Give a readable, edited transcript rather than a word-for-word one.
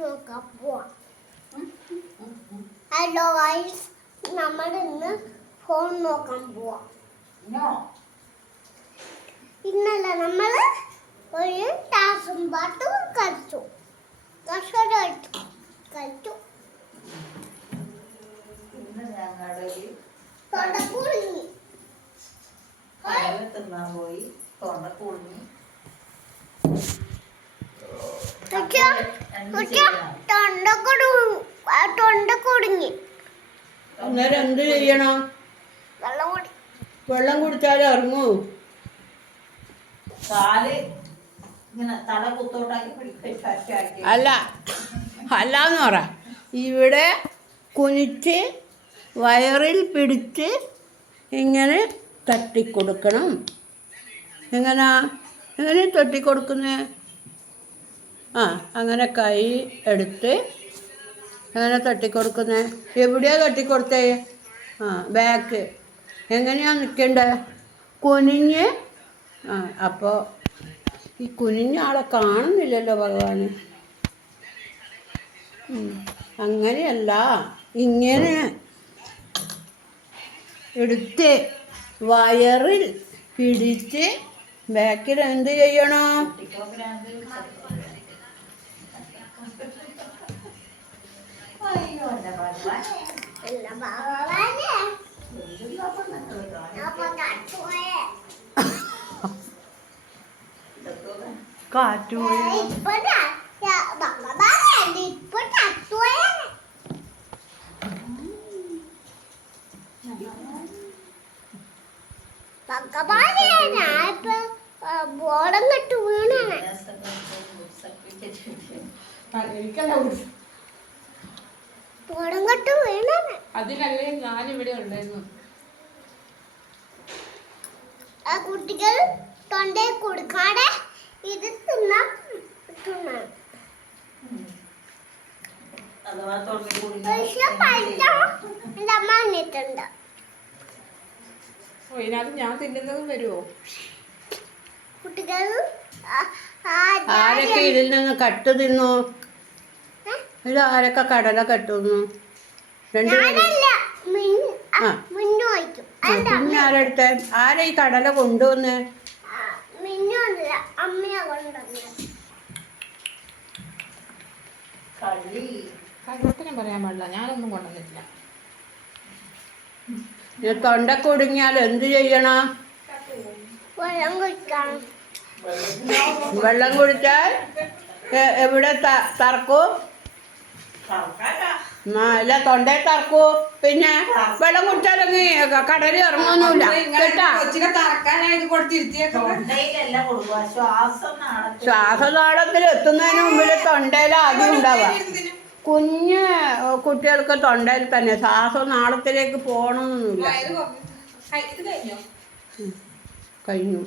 നോക്കാൻ പോവാം. Hello guys, നമ്മൾ ഇന്ന് ഫോൺ നോക്കാൻ പോവാം. ഇന്നലെ നമ്മൾ ഒരു ടാസും പാട്ടും കളിച്ചു. തൊണ്ടക്കുടുങ്ങി പോയി തൊണ്ടക്കുടുങ്ങി തൊണ്ടക്കുടുങ്ങി. അന്നേരം എന്ത് ചെയ്യണം? വെള്ളം കുടിച്ചാലും ഇറങ്ങൂ. കാല് ഇങ്ങനെ തല കുത്തോട്ടാക്കി അല്ലാന്ന് പറ. ഇവിടെ കുനിച്ച് വയറിൽ പിടിച്ച് ഇങ്ങനെ തട്ടിക്കൊടുക്കണം. എങ്ങനെ തട്ടിക്കൊടുക്കുന്നേ? അങ്ങനെ കൈ എടുത്ത് അങ്ങനെ തട്ടിക്കൊടുക്കുന്നേ. എവിടെയാ തട്ടിക്കൊടുത്തേ? ബാക്ക്. എങ്ങനെയാ നിൽക്കണ്ടേ? കുനിഞ്ഞ്. അപ്പോൾ ഈ കുനിഞ്ഞ ആളെ കാണുന്നില്ലല്ലോ ഭഗവാന്. അങ്ങനെയല്ല, ഇങ്ങനെ എടുത്ത് വയറിൽ പിടിച്ച് ബാക്കിൽ എന്ത് ചെയ്യണോ? കാറ്റു ബോധം കെട്ട് വീണാണ്. ബോധം കെട്ട് വീണാണ്. അതിനല്ലേ ഞാനിവിടെ ഉണ്ടായിരുന്നു. ആ കുട്ടികൾ തൊണ്ടയിൽ കൊടുക്കാതെ ഇത് തിന്നാൻ അമ്മ വന്നിട്ടുണ്ട്. ഇതിനകത്ത് ഞാൻ തിന്നുന്നതും വരുമോ? കുട്ടികൾ ആരൊക്കെ ഇതിൽ നിന്ന് കട്ട് തിന്നു? ഇത് ആരൊക്കെ കടല കട്ടുന്നു? പിന്നെ ആരെടുത്ത? ആരാ ഈ കടല കൊണ്ടുവന്ന്? കള്ളത്തിനും പറയാൻ പാടില്ല, ഞാനൊന്നും കൊണ്ടുവന്നിട്ടില്ല. തൊണ്ടക്കുടുങ്ങിയാൽ എന്ത് ചെയ്യണം? വെള്ളം കുടിച്ചാൽ എവിടെ തറക്കും? അല്ല, തൊണ്ടയിൽ തറക്കൂ. പിന്നെ വെള്ളം കുടിച്ചാലങ്ങ് കടലിൽ ഇറങ്ങൊന്നുമില്ല കേട്ടാ. ശ്വാസനാളത്തിൽ എത്തുന്നതിന് മുമ്പിൽ തൊണ്ടയിൽ ആദ്യം ഉണ്ടാവുക. കുഞ്ഞ് കുട്ടികൾക്ക് തൊണ്ടയിൽ തന്നെ, ശ്വാസനാളത്തിലേക്ക് പോകണമെന്നൊന്നുമില്ല. കഴിഞ്ഞു.